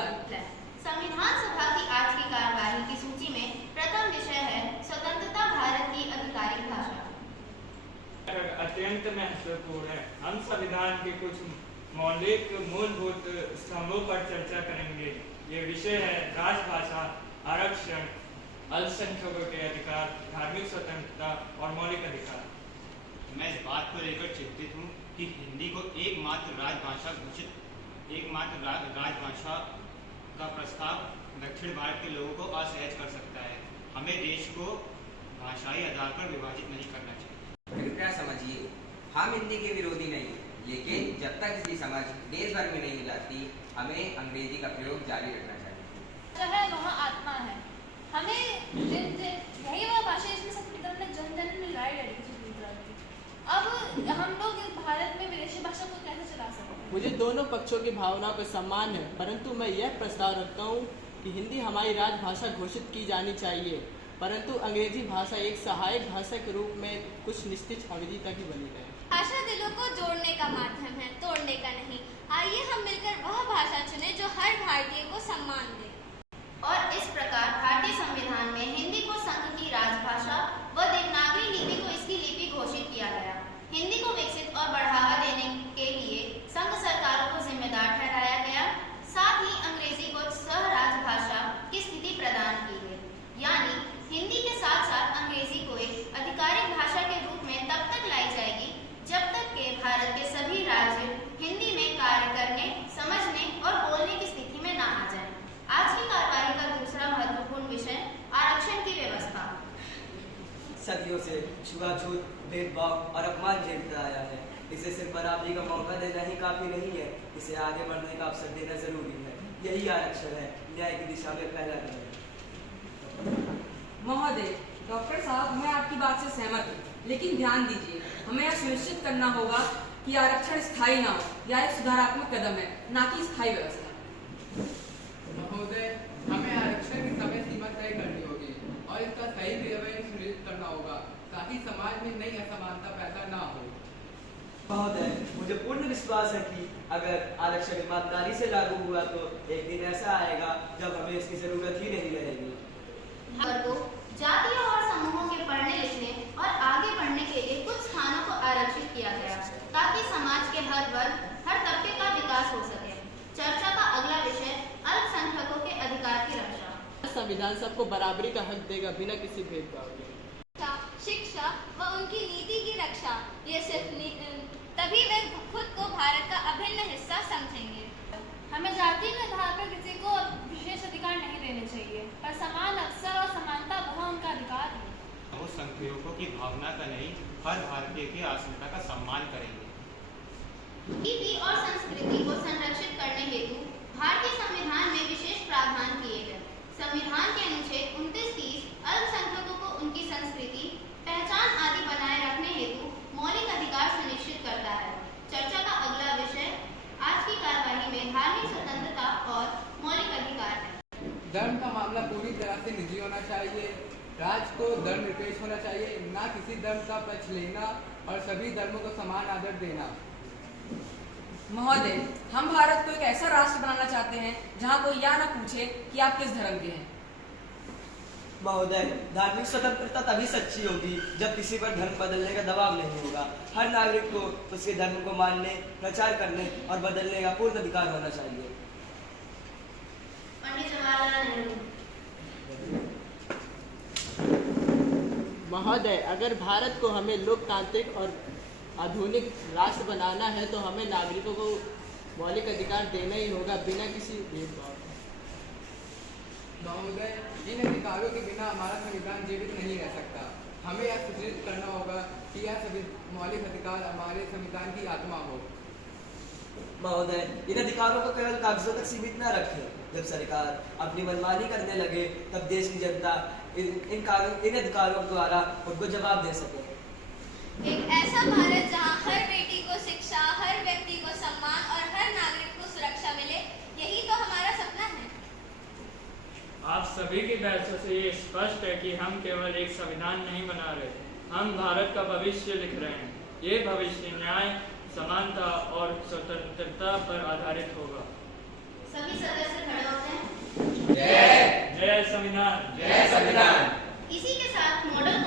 नमस्कार। संविधान सभा की आज की कार्यवाही की सूची में प्रथम विषय है स्वतंत्रता भारत की आधिकारिक भाषा। अत्यंत महत्वपूर्ण है। हम संविधान के कुछ मौलिक मूलभूत स्तंभों पर चर्चा करेंगे। ये विषय है राजभाषा, आरक्षण, अल्पसंख्यकों के अधिकार, धार्मिक स्वतंत्रता और मौलिक अधिकार। मैं इस बात को लेकर चिंतित हूँ कि हिंदी को एकमात्र राजभाषा का प्रस्ताव दक्षिण भारत के लोगों को असहज कर सकता है। हमें देश को भाषाई आधार पर विभाजित नहीं करना चाहिए। कृपया समझिए, हम हिंदी के विरोधी नहीं, लेकिन जब तक इसकी समझ देश भर में नहीं हो जाती, हमें अंग्रेजी का प्रयोग जारी रखना चाहिए। जो है वहाँ आत्मा है। हमें यही वह भाषा इसमें संविधान में जन जन में लड़ाई लड़ी थी। अब हम लोग भारत में विदेशी भाषा को कैसे चला सकते हैं? मुझे दोनों पक्षों की भावनाओं का सम्मान है, परंतु मैं यह प्रस्ताव रखता हूँ कि हिंदी हमारी राजभाषा घोषित की जानी चाहिए, परंतु अंग्रेजी भाषा एक सहायक भाषा के रूप में कुछ निश्चित अवधि तक ही बनी रहे। भाषा दिलों को जोड़ने का माध्यम है, तोड़ने का नहीं। आइए हम मिलकर वह भाषा चुने जो हर भारतीय को सम्मान दे। और इस प्रकार भारतीय संविधान में हिंदी को संघ की राजभाषा व देवनागरी लिपि को इसकी लिपि घोषित किया गया। हिंदी को विकसित और बढ़ावा देने के लिए संघ सरकारों को जिम्मेदार ठहराया गया। साथ ही अंग्रेजी को सह राजभाषा की स्थिति प्रदान की गई, यानी हिंदी के साथ साथ अंग्रेजी को एक आधिकारिक भाषा के रूप में तब तक लाई जाएगी जब तक के भारत के सभी राज्य हिंदी में कार्य करने, समझने और बोलने की स्थिति में न आ जाए। आज की कार्यवाही का दूसरा महत्वपूर्ण विषय आरक्षण की व्यवस्था। सदियों से छुआछूत, भेदभाव और अपमान झेलता आया है। इसे सिर्फ बराबरी का मौका देना ही काफी नहीं है, इसे आगे बढ़ने का अवसर देना जरूरी है। यही आरक्षण है, न्याय की दिशा में पहला कदम। महोदय, डॉक्टर साहब, मैं आपकी बात से सहमत हूँ, लेकिन ध्यान दीजिए, हमें यह सुनिश्चित करना होगा कि आरक्षण स्थायी ना हो। यह एक सुधारात्मक कदम है, ना कि स्थायी व्यवस्था। महोदय, हमें आरक्षण की समय सीमा तय करनी होगी और इसका सही क्रियान्वयन सुनिश्चित करना होगा ताकि समाज में नई असमानता पैदा ना हो। महोदय, मुझे पूर्ण विश्वास है कि अगर आरक्षण ईमानदारी से लागू हुआ तो एक दिन ऐसा आएगा जब हमें इसकी जरूरत ही नहीं रहेगी। जातियों और समूहों के पढ़ने लिखने और आगे बढ़ने के लिए कुछ स्थानों को आरक्षित किया गया ताकि समाज के हर वर्ग, हर तबके का विकास हो सके। चर्चा का अगला विषय अल्पसंख्यकों के अधिकार की रक्षा। संविधान सबको बराबरी का हक देगा बिना किसी भेदभाव के। शिक्षा व उनकी नीति की रक्षा, ये सिर्फ तभी वे खुद को भारत का अभिन्न हिस्सा समझेंगे। हमें जाति के आधार पर किसी को विशेष अधिकार नहीं देने चाहिए, पर समान अवसर और समानता वह उनका अधिकार है। वो संख्यकों की भावना का नहीं, हर भारतीय की आस्था का सम्मान करेंगे। नीति और संस्कृति को संरक्षित करने हेतु भारतीय संविधान में विशेष प्रावधान किए गए। संविधान के अनुच्छेद 29-30 अल्पसंख्यकों को उनकी संस्कृति, पहचान आदि बनाए रखने हेतु मौलिक अधिकार सुनिश्चित करता है। चर्चा का अगला विषय आज की कार्यवाही में धार्मिक स्वतंत्रता और मौलिक अधिकार है। धर्म का मामला पूरी तरह से निजी होना चाहिए। राज्य को धर्मनिरपेक्ष होना चाहिए, ना किसी धर्म का पक्ष लेना और सभी धर्मों को समान आदर देना। महोदय, हम भारत को एक ऐसा राष्ट्र बनाना चाहते हैं जहाँ कोई यह न पूछे कि आप किस धर्म के हैं। महोदय, धार्मिक स्वतंत्रता तभी सच्ची होगी जब किसी पर धर्म बदलने का दबाव नहीं होगा। हर नागरिक को उसके धर्म को मानने, प्रचार करने और बदलने का पूर्ण अधिकार होना चाहिए। पंडित जवाहरलाल नेहरू। महोदय, अगर भारत को हमें लोकतांत्रिक और आधुनिक राष्ट्र बनाना है तो हमें नागरिकों को मौलिक अधिकार देना ही होगा बिना किसी भेदभाव के। महोदय, इन अधिकारों के बिना हमारा संविधान जीवित नहीं रह सकता। हमें यह सुनिश्चित करना होगा कि यह सभी मौलिक अधिकार हमारे संविधान की आत्मा हो। महोदय, इन अधिकारों को केवल कागजों तक सीमित न रखें। जब सरकार अपनी मनमानी करने लगे तब देश की जनता इन अधिकारों द्वारा उनको जवाब दे सके। एक ऐसा भारत जहाँ हर बेटी को शिक्षा, हर व्यक्ति को सम्मान और हर नागरिक को सुरक्षा मिले, यही तो हमारा सपना है। आप सभी की बहसों से ये स्पष्ट है कि हम केवल एक संविधान नहीं बना रहे, हम भारत का भविष्य लिख रहे हैं। ये भविष्य न्याय, समानता और स्वतंत्रता पर आधारित होगा। सभी सदस्य खड़े होते हैं। जय संविधान। जय संविधान। इसी के साथ मॉडल